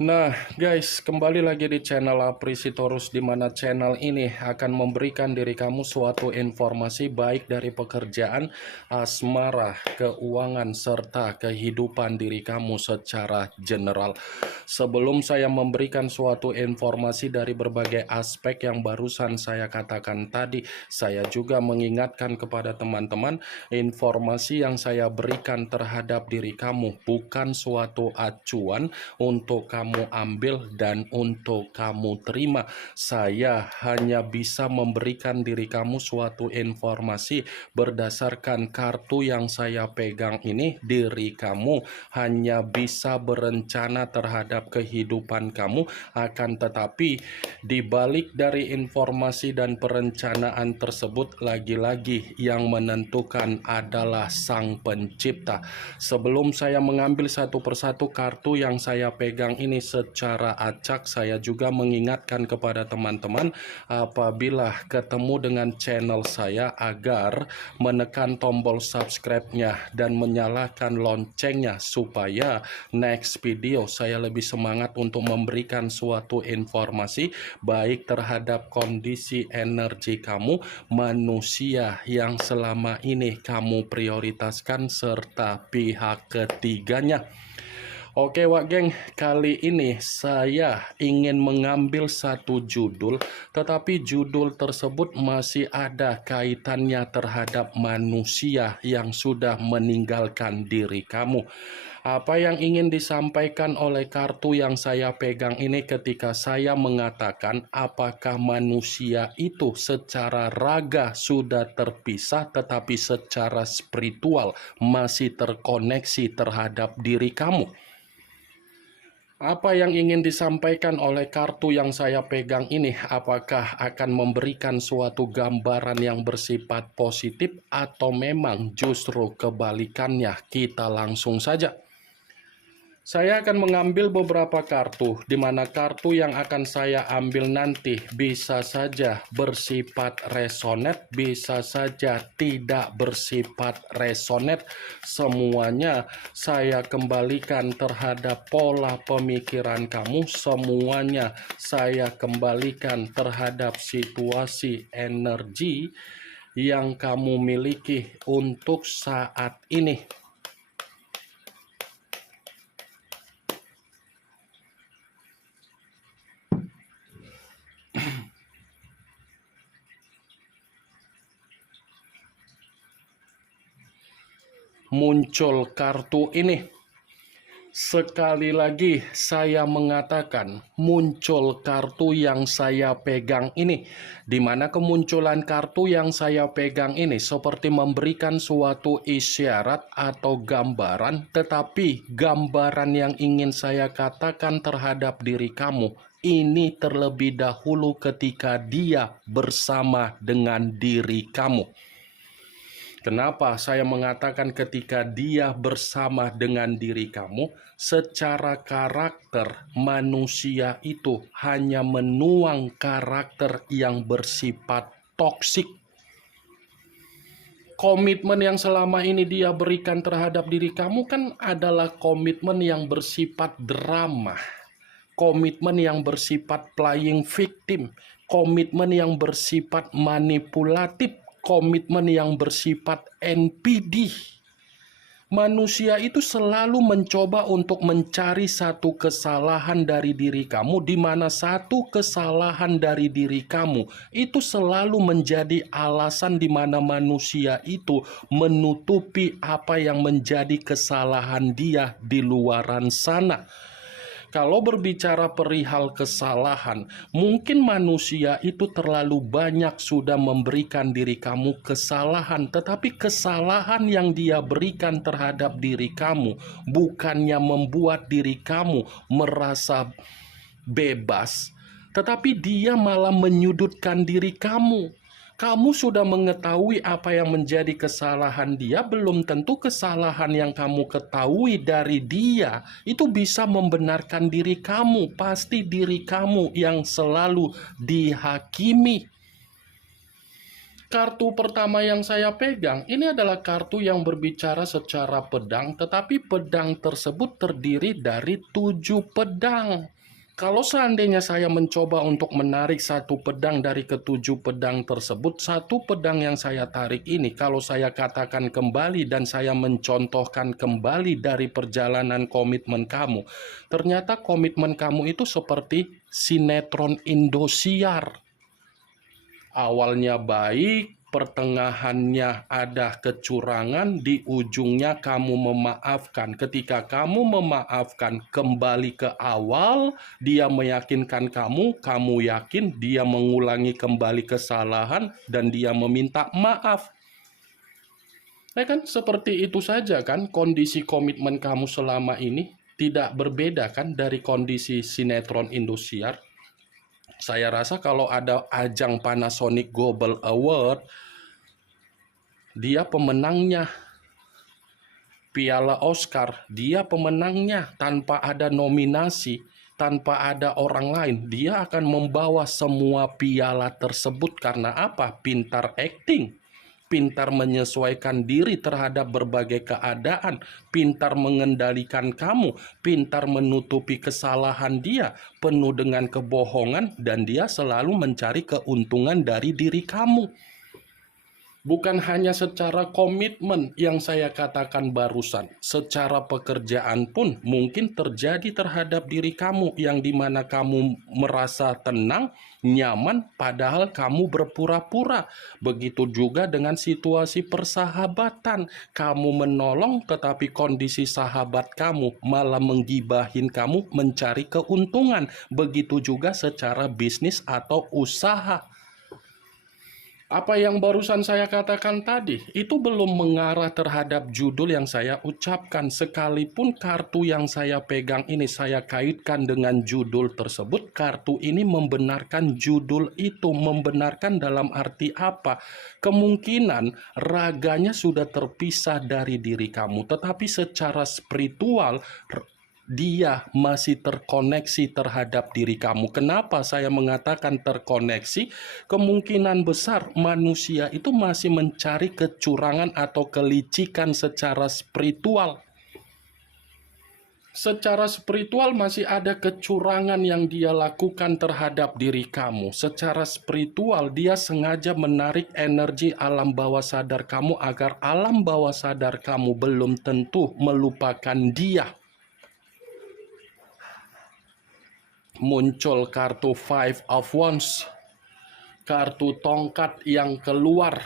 Nah, guys, kembali lagi di channel Aprisitorus, di mana channel ini akan memberikan diri kamu suatu informasi baik dari pekerjaan, asmara, keuangan, serta kehidupan diri kamu secara general. Sebelum saya memberikan suatu informasi dari berbagai aspek yang barusan saya katakan tadi, saya juga mengingatkan kepada teman-teman, informasi yang saya berikan terhadap diri kamu bukan suatu acuan untuk kamu ambil dan untuk kamu terima. Saya hanya bisa memberikan diri kamu suatu informasi berdasarkan kartu yang saya pegang ini. Diri kamu hanya bisa berencana terhadap kehidupan kamu, akan tetapi di balik dari informasi dan perencanaan tersebut, lagi-lagi yang menentukan adalah Sang Pencipta. Sebelum saya mengambil satu persatu kartu yang saya pegang ini secara acak, saya juga mengingatkan kepada teman-teman apabila ketemu dengan channel saya agar menekan tombol subscribe-nya dan menyalakan loncengnya supaya next video saya lebih semangat untuk memberikan suatu informasi baik terhadap kondisi energi kamu, manusia yang selama ini kamu prioritaskan, serta pihak ketiganya. Oke Wak Geng, kali ini saya ingin mengambil satu judul, tetapi judul tersebut masih ada kaitannya terhadap manusia yang sudah meninggalkan diri kamu. Apa yang ingin disampaikan oleh kartu yang saya pegang ini ketika saya mengatakan apakah manusia itu secara raga sudah terpisah tetapi secara spiritual masih terkoneksi terhadap diri kamu? Apa yang ingin disampaikan oleh kartu yang saya pegang ini? Apakah akan memberikan suatu gambaran yang bersifat positif atau memang justru kebalikannya? Kita langsung saja. Saya akan mengambil beberapa kartu, di mana kartu yang akan saya ambil nanti bisa saja bersifat resonet, bisa saja tidak bersifat resonet. Semuanya saya kembalikan terhadap pola pemikiran kamu, semuanya saya kembalikan terhadap situasi energi yang kamu miliki untuk saat ini. Muncul kartu ini. Sekali lagi saya mengatakan muncul kartu yang saya pegang ini, di mana kemunculan kartu yang saya pegang ini seperti memberikan suatu isyarat atau gambaran, tetapi gambaran yang ingin saya katakan terhadap diri kamu ini terlebih dahulu ketika dia bersama dengan diri kamu. Kenapa saya mengatakan ketika dia bersama dengan diri kamu? Secara karakter, manusia itu hanya menuang karakter yang bersifat toksik. Komitmen yang selama ini dia berikan terhadap diri kamu kan adalah komitmen yang bersifat drama. Komitmen yang bersifat playing victim. Komitmen yang bersifat manipulatif. Komitmen yang bersifat NPD. Manusia itu selalu mencoba untuk mencari satu kesalahan dari diri kamu, di mana satu kesalahan dari diri kamu itu selalu menjadi alasan di mana manusia itu menutupi apa yang menjadi kesalahan dia di luaran sana. Kalau berbicara perihal kesalahan, mungkin manusia itu terlalu banyak sudah memberikan diri kamu kesalahan, tetapi kesalahan yang dia berikan terhadap diri kamu bukannya membuat diri kamu merasa bebas, tetapi dia malah menyudutkan diri kamu. Kamu sudah mengetahui apa yang menjadi kesalahan dia, belum tentu kesalahan yang kamu ketahui dari dia itu bisa membenarkan diri kamu. Pasti diri kamu yang selalu dihakimi. Kartu pertama yang saya pegang, ini adalah kartu yang berbicara secara pedang, tetapi pedang tersebut terdiri dari 7 pedang. Kalau seandainya saya mencoba untuk menarik satu pedang dari ketujuh pedang tersebut, satu pedang yang saya tarik ini, kalau saya katakan kembali dan saya mencontohkan kembali dari perjalanan komitmen kamu, ternyata komitmen kamu itu seperti sinetron Indosiar. Awalnya baik, pertengahannya ada kecurangan, di ujungnya kamu memaafkan. Ketika kamu memaafkan, kembali ke awal, dia meyakinkan kamu, kamu yakin, dia mengulangi kembali kesalahan, dan dia meminta maaf. Ya kan, seperti itu saja kan kondisi komitmen kamu selama ini, tidak berbeda kan dari kondisi sinetron Indosiar. Saya rasa kalau ada ajang Panasonic Global Award, dia pemenangnya. Piala Oscar, dia pemenangnya. Tanpa ada nominasi, tanpa ada orang lain, dia akan membawa semua piala tersebut. Karena apa? Pintar acting, pintar menyesuaikan diri terhadap berbagai keadaan, pintar mengendalikan kamu, pintar menutupi kesalahan dia, penuh dengan kebohongan, dan dia selalu mencari keuntungan dari diri kamu. Bukan hanya secara komitmen yang saya katakan barusan, secara pekerjaan pun mungkin terjadi terhadap diri kamu yang dimana kamu merasa tenang, nyaman, padahal kamu berpura-pura. Begitu juga dengan situasi persahabatan, kamu menolong tetapi kondisi sahabat kamu malah menggibahin kamu mencari keuntungan. Begitu juga secara bisnis atau usaha. Apa yang barusan saya katakan tadi, itu belum mengarah terhadap judul yang saya ucapkan. Sekalipun kartu yang saya pegang ini saya kaitkan dengan judul tersebut, kartu ini membenarkan judul itu. Membenarkan dalam arti apa? Kemungkinan raganya sudah terpisah dari diri kamu, tetapi secara spiritual dia masih terkoneksi terhadap diri kamu. Kenapa saya mengatakan terkoneksi? Kemungkinan besar manusia itu masih mencari kecurangan atau kelicikan secara spiritual. Secara spiritual masih ada kecurangan yang dia lakukan terhadap diri kamu. Secara spiritual dia sengaja menarik energi alam bawah sadar kamu agar alam bawah sadar kamu belum tentu melupakan dia. Muncul kartu Five of Wands, kartu tongkat yang keluar,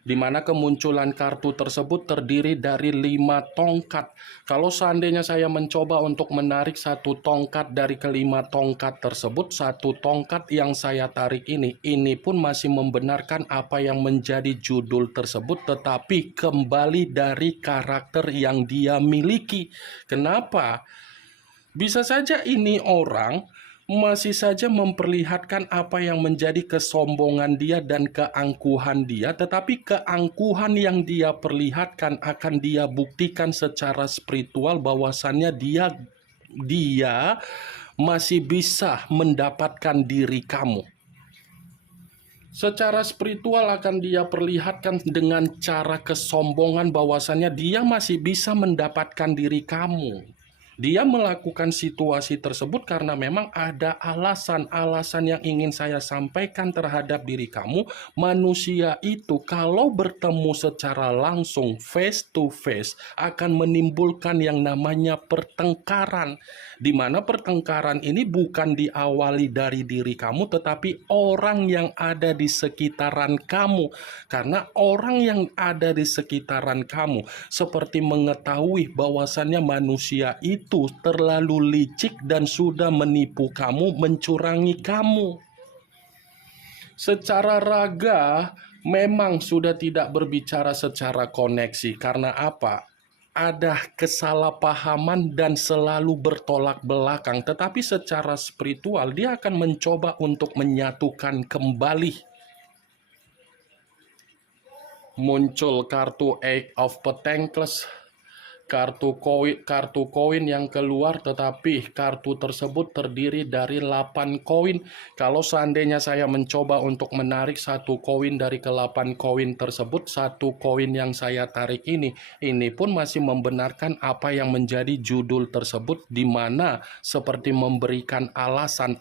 di mana kemunculan kartu tersebut terdiri dari 5 tongkat. Kalau seandainya saya mencoba untuk menarik satu tongkat dari kelima tongkat tersebut, satu tongkat yang saya tarik ini pun masih membenarkan apa yang menjadi judul tersebut, tetapi kembali dari karakter yang dia miliki. Kenapa? Bisa saja ini orang masih saja memperlihatkan apa yang menjadi kesombongan dia dan keangkuhan dia, tetapi keangkuhan yang dia perlihatkan akan dia buktikan secara spiritual bahwasannya dia masih bisa mendapatkan diri kamu. Secara spiritual akan dia perlihatkan dengan cara kesombongan bahwasannya dia masih bisa mendapatkan diri kamu. Dia melakukan situasi tersebut karena memang ada alasan-alasan yang ingin saya sampaikan terhadap diri kamu. Manusia itu kalau bertemu secara langsung, face to face, akan menimbulkan yang namanya pertengkaran. Di mana pertengkaran ini bukan diawali dari diri kamu, tetapi orang yang ada di sekitaran kamu. Karena orang yang ada di sekitaran kamu seperti mengetahui bahwasannya manusia itu terlalu licik dan sudah menipu kamu, mencurangi kamu. Secara raga memang sudah tidak berbicara secara koneksi. Karena apa? Ada kesalahpahaman dan selalu bertolak belakang. Tetapi secara spiritual dia akan mencoba untuk menyatukan kembali. Muncul kartu Eight of Pentacles, kartu koin yang keluar, tetapi kartu tersebut terdiri dari 8 koin. Kalau seandainya saya mencoba untuk menarik satu koin dari ke-8 koin tersebut, satu koin yang saya tarik ini pun masih membenarkan apa yang menjadi judul tersebut, di mana seperti memberikan alasan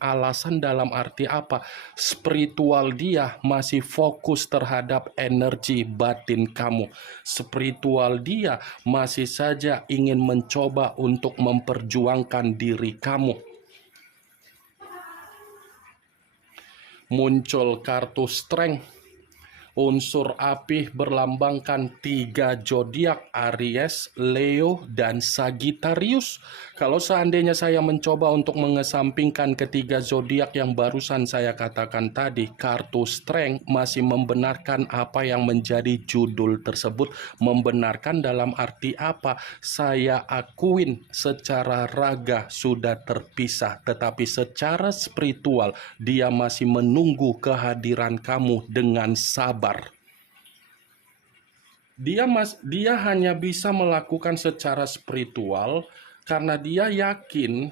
dalam arti apa? Spiritual dia masih fokus terhadap energi batin kamu. Spiritual dia masih saja ingin mencoba untuk memperjuangkan diri kamu. Muncul kartu Strength. Unsur api berlambangkan 3 zodiak, Aries, Leo, dan Sagittarius. Kalau seandainya saya mencoba untuk mengesampingkan ketiga zodiak yang barusan saya katakan tadi, kartu Strength masih membenarkan apa yang menjadi judul tersebut. Membenarkan dalam arti apa? Saya akuin secara raga sudah terpisah, tetapi secara spiritual dia masih menunggu kehadiran kamu dengan sabar. Dia hanya bisa melakukan secara spiritual karena dia yakin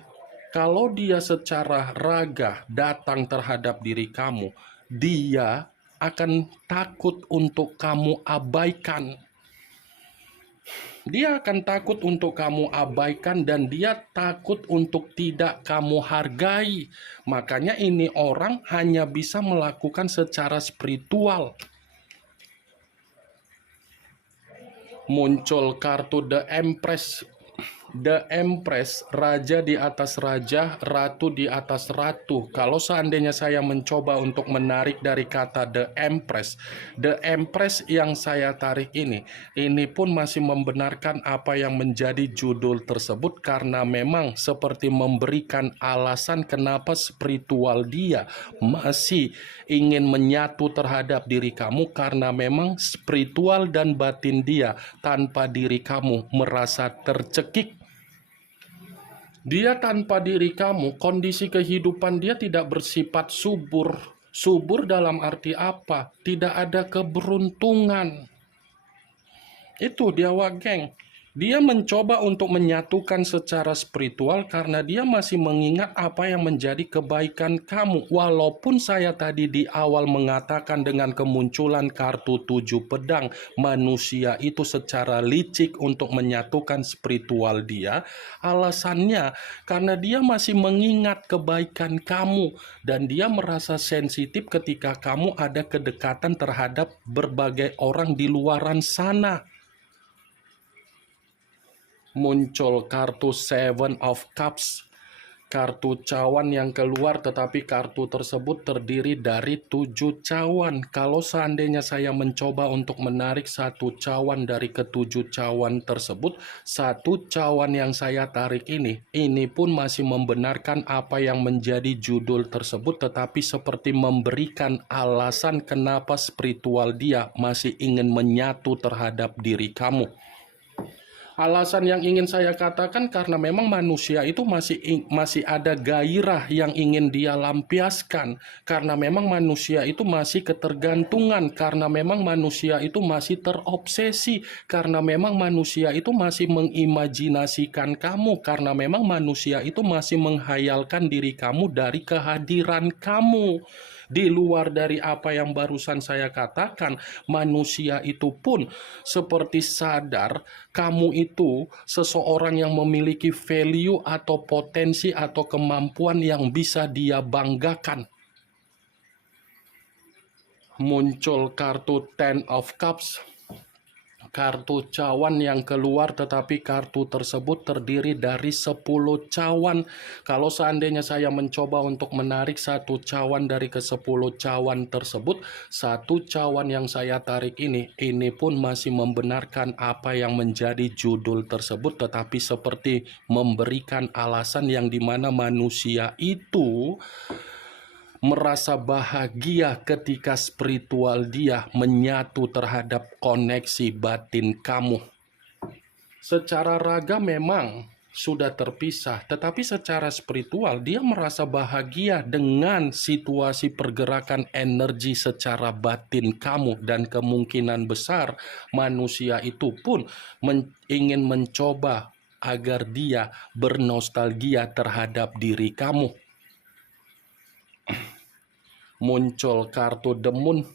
kalau dia secara raga datang terhadap diri kamu, dia akan takut untuk kamu abaikan. Dia akan takut untuk kamu abaikan dan dia takut untuk tidak kamu hargai. Makanya ini orang hanya bisa melakukan secara spiritual. Muncul kartu The Empress. The Empress, raja di atas raja, ratu di atas ratu. Kalau seandainya saya mencoba untuk menarik dari kata The Empress yang saya tarik ini pun masih membenarkan apa yang menjadi judul tersebut, karena memang seperti memberikan alasan kenapa spiritual dia masih ingin menyatu terhadap diri kamu, karena memang spiritual dan batin dia tanpa diri kamu merasa tercekik. Dia tanpa diri kamu, kondisi kehidupan dia tidak bersifat subur. Subur dalam arti apa? Tidak ada keberuntungan. Itu dia, geng. Dia mencoba untuk menyatukan secara spiritual karena dia masih mengingat apa yang menjadi kebaikan kamu. Walaupun saya tadi di awal mengatakan dengan kemunculan kartu 7 pedang, manusia itu secara licik untuk menyatukan spiritual dia. Alasannya karena dia masih mengingat kebaikan kamu dan dia merasa sensitif ketika kamu ada kedekatan terhadap berbagai orang di luaran sana. Muncul kartu Seven of Cups, kartu cawan yang keluar, tetapi kartu tersebut terdiri dari 7 cawan. Kalau seandainya saya mencoba untuk menarik satu cawan dari ke-7 cawan tersebut, satu cawan yang saya tarik ini pun masih membenarkan apa yang menjadi judul tersebut, tetapi seperti memberikan alasan kenapa spiritual dia masih ingin menyatu terhadap diri kamu. Alasan yang ingin saya katakan karena memang manusia itu masih ada gairah yang ingin dia lampiaskan, karena memang manusia itu masih ketergantungan, karena memang manusia itu masih terobsesi, karena memang manusia itu masih mengimajinasikan kamu, karena memang manusia itu masih menghayalkan diri kamu dari kehadiran kamu. Di luar dari apa yang barusan saya katakan, manusia itu pun seperti sadar kamu itu seseorang yang memiliki value atau potensi atau kemampuan yang bisa dia banggakan. Muncul kartu Ten of Cups, kartu cawan yang keluar, tetapi kartu tersebut terdiri dari 10 cawan. Kalau seandainya saya mencoba untuk menarik satu cawan dari ke-10 cawan tersebut, satu cawan yang saya tarik ini pun masih membenarkan apa yang menjadi judul tersebut, tetapi seperti memberikan alasan yang dimana manusia itu merasa bahagia ketika spiritual dia menyatu terhadap koneksi batin kamu. Secara raga memang sudah terpisah, tetapi secara spiritual dia merasa bahagia dengan situasi pergerakan energi secara batin kamu, dan kemungkinan besar manusia itu pun ingin mencoba agar dia bernostalgia terhadap diri kamu. Muncul kartu The Moon.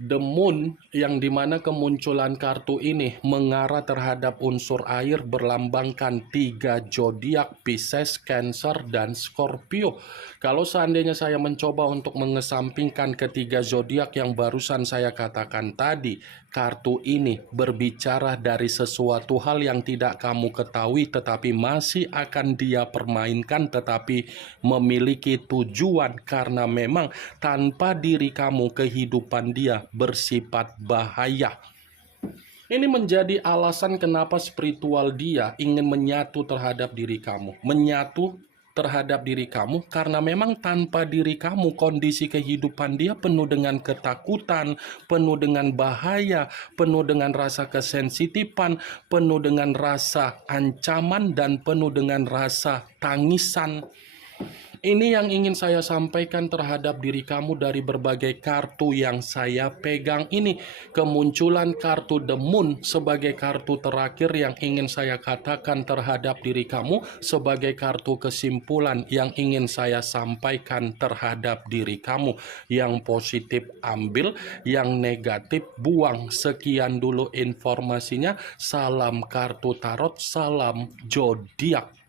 The Moon, yang dimana kemunculan kartu ini mengarah terhadap unsur air, berlambangkan 3 zodiak, Pisces, Cancer, dan Scorpio. Kalau seandainya saya mencoba untuk mengesampingkan ketiga zodiak yang barusan saya katakan tadi, kartu ini berbicara dari sesuatu hal yang tidak kamu ketahui tetapi masih akan dia permainkan, tetapi memiliki tujuan, karena memang tanpa diri kamu kehidupan dia bersifat bahaya. Ini menjadi alasan kenapa spiritual dia ingin menyatu terhadap diri kamu. Menyatu terhadap diri kamu karena memang tanpa diri kamu kondisi kehidupan dia penuh dengan ketakutan, penuh dengan bahaya, penuh dengan rasa kesensitifan, penuh dengan rasa ancaman, dan penuh dengan rasa tangisan. Ini yang ingin saya sampaikan terhadap diri kamu dari berbagai kartu yang saya pegang ini. Kemunculan kartu The Moon sebagai kartu terakhir yang ingin saya katakan terhadap diri kamu, sebagai kartu kesimpulan yang ingin saya sampaikan terhadap diri kamu. Yang positif ambil, yang negatif buang. Sekian dulu informasinya. Salam kartu tarot, salam zodiak.